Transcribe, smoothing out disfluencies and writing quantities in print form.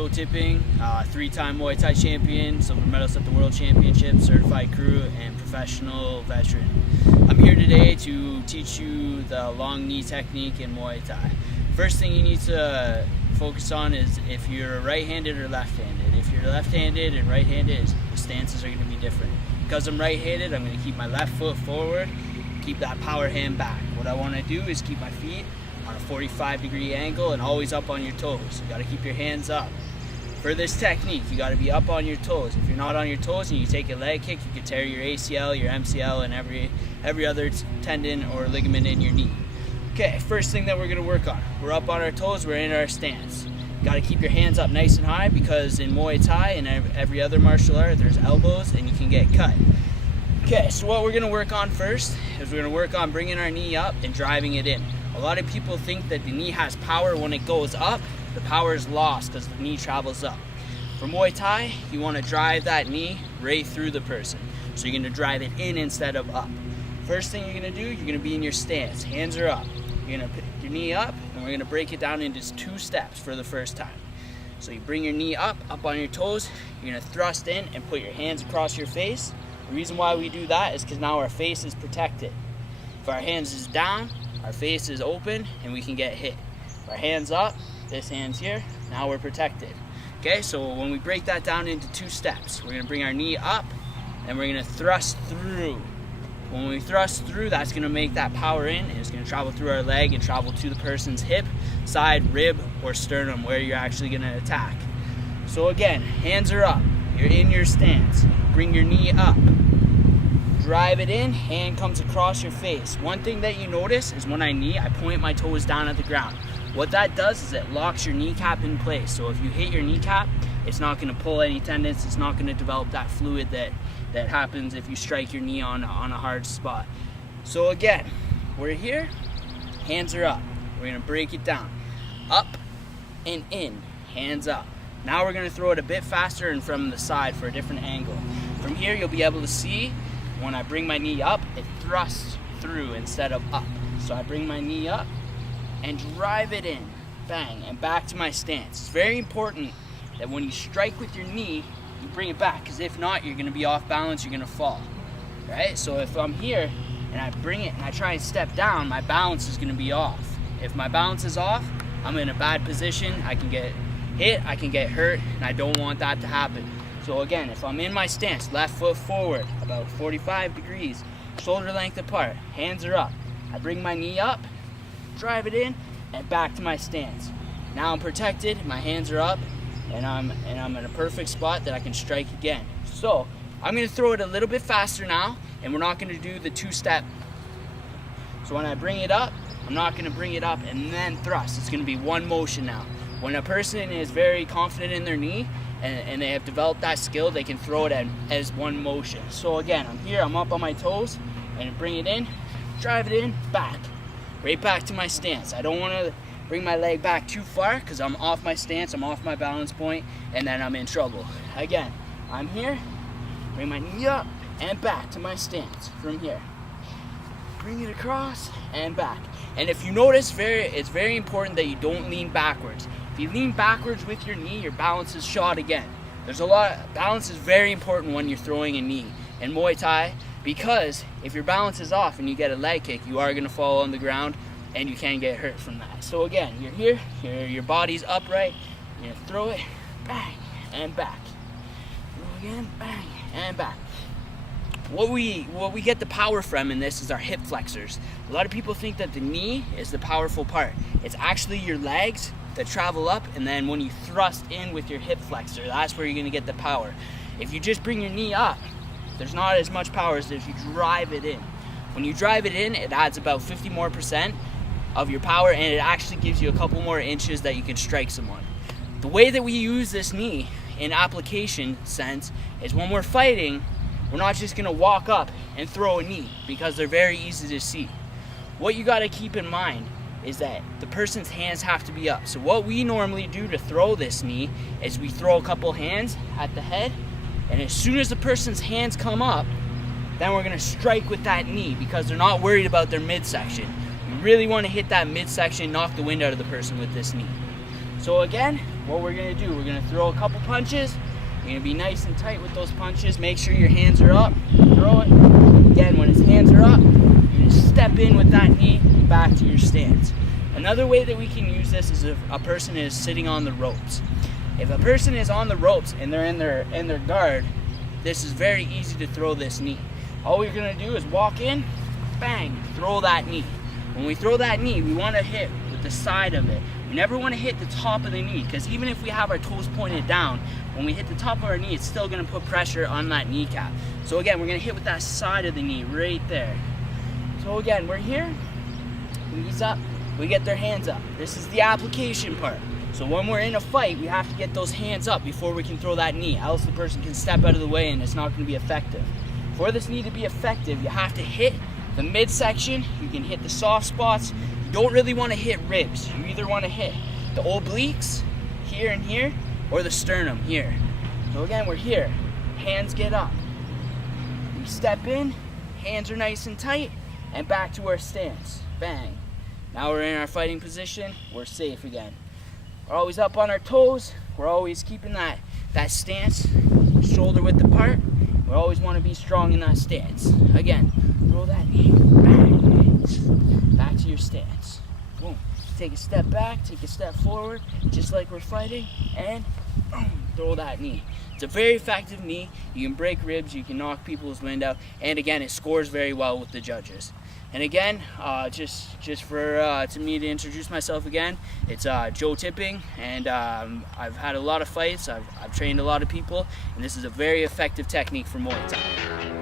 toe tipping, 3-time Muay Thai champion, silver medalist at the World Championship, certified crew, and professional veteran. I'm here today to teach you the long knee technique in Muay Thai. First thing you need to focus on is if you're right-handed or left-handed. If you're left-handed and right-handed, the stances are going to be different. Because I'm right-handed, I'm going to keep my left foot forward, keep that power hand back. What I want to do is keep my feet on a 45-degree angle and always up on your toes. You got to keep your hands up. For this technique, you got to be up on your toes. If you're not on your toes and you take a leg kick, you can tear your ACL, your MCL, and every other tendon or ligament in your knee. Okay, first thing that we're going to work on. We're up on our toes, we're in our stance. You got to keep your hands up nice and high because in Muay Thai and every other martial art, there's elbows and you can get cut. Okay, so what we're going to work on first is we're going to work on bringing our knee up and driving it in. A lot of people think that the knee has power when it goes up. The power is lost because the knee travels up. For Muay Thai, you want to drive that knee right through the person. So you're going to drive it in instead of up. First thing you're going to do, you're going to be in your stance. Hands are up. You're going to put your knee up, and we're going to break it down into 2 steps for the first time. So you bring your knee up on your toes. You're going to thrust in and put your hands across your face. The reason why we do that is because now our face is protected. If our hands is down, our face is open and we can get hit. If our hands up, this hand's here, now we're protected. Okay, so when we break that down into 2 steps, we're gonna bring our knee up and we're gonna thrust through. When we thrust through, that's gonna make that power in and it's gonna travel through our leg and travel to the person's hip, side, rib, or sternum where you're actually gonna attack. So again, hands are up, you're in your stance. Bring your knee up. Drive it in, hand comes across your face. One thing that you notice is when I knee, I point my toes down at the ground. What that does is it locks your kneecap in place. So if you hit your kneecap, it's not going to pull any tendons. It's not going to develop that fluid that happens if you strike your knee on a hard spot. So again, we're here, hands are up. We're going to break it down. Up and in, hands up. Now we're going to throw it a bit faster and from the side for a different angle. From here, you'll be able to see when I bring my knee up, it thrusts through instead of up. So I bring my knee up and drive it in, bang, and back to my stance. It's very important that when you strike with your knee, you bring it back, because if not, you're gonna be off balance, you're gonna fall, right? So if I'm here and I bring it and I try and step down, my balance is gonna be off. If my balance is off, I'm in a bad position, I can get hit, I can get hurt, and I don't want that to happen. So again, if I'm in my stance, left foot forward, about 45 degrees, shoulder length apart, hands are up. I bring my knee up, drive it in, and back to my stance. Now I'm protected, my hands are up, and I'm in a perfect spot that I can strike again. So I'm gonna throw it a little bit faster now, and we're not gonna do the 2-step. So when I bring it up, I'm not gonna bring it up and then thrust. It's gonna be one motion now. When a person is very confident in their knee, and they have developed that skill, they can throw it as one motion. So again, I'm here, I'm up on my toes, and bring it in, drive it in, back. Right back to my stance. I don't want to bring my leg back too far because I'm off my stance, I'm off my balance point, and then I'm in trouble. Again, I'm here, bring my knee up, and back to my stance from here. Bring it across, and back. And if you notice, it's very important that you don't lean backwards. If you lean backwards with your knee, your balance is shot again. Balance is very important when you're throwing a knee in Muay Thai, because if your balance is off and you get a leg kick, you are going to fall on the ground and you can get hurt from that. So again, you're here, your body's upright, you're going to throw it, bang, and back. Throw again, bang, and back. What we get the power from in this is our hip flexors. A lot of people think that the knee is the powerful part. It's actually your legs that travel up, and then when you thrust in with your hip flexor, that's where you're gonna get the power. If you just bring your knee up, there's not as much power as if you drive it in. When you drive it in, it adds about 50% more of your power, and it actually gives you a couple more inches that you can strike someone. The way that we use this knee in application sense is when we're fighting, we're not just gonna walk up and throw a knee because they're very easy to see. What you gotta keep in mind is that the person's hands have to be up. So what we normally do to throw this knee is we throw a couple hands at the head, and as soon as the person's hands come up, then we're gonna strike with that knee because they're not worried about their midsection. You really wanna hit that midsection, knock the wind out of the person with this knee. So again, what we're gonna do, we're gonna throw a couple punches. You're gonna be nice and tight with those punches. Make sure your hands are up. Throw it. Again, when his hands are up, you're gonna step in with that knee back to your stance. Another way that we can use this is if a person is sitting on the ropes. If a person is on the ropes and they're in their guard, this is very easy to throw this knee. All we're gonna do is walk in, bang, throw that knee. When we throw that knee, we wanna hit with the side of it. We never wanna hit the top of the knee, because even if we have our toes pointed down, when we hit the top of our knee, it's still gonna put pressure on that kneecap. So again, we're gonna hit with that side of the knee right there. So again, we're here, knees up, we get their hands up. This is the application part. So when we're in a fight, we have to get those hands up before we can throw that knee, else the person can step out of the way and it's not gonna be effective. For this knee to be effective, you have to hit the midsection, you can hit the soft spots. You don't really wanna hit ribs. You either wanna hit the obliques, here and here, or the sternum, here. So again, we're here, hands get up. We step in, hands are nice and tight, and back to our stance, bang. Now we're in our fighting position, we're safe again. We're always up on our toes, we're always keeping that stance, shoulder width apart. We always want to be strong in that stance. Again, throw that knee, bang, back to your stance. Boom. Take a step back, take a step forward, just like we're fighting, and boom, throw that knee. It's a very effective knee. You can break ribs, you can knock people's wind out, and again, it scores very well with the judges. And again, just for to me to introduce myself again, it's Joe Tipping, and I've had a lot of fights, I've trained a lot of people, and this is a very effective technique for Muay Thai.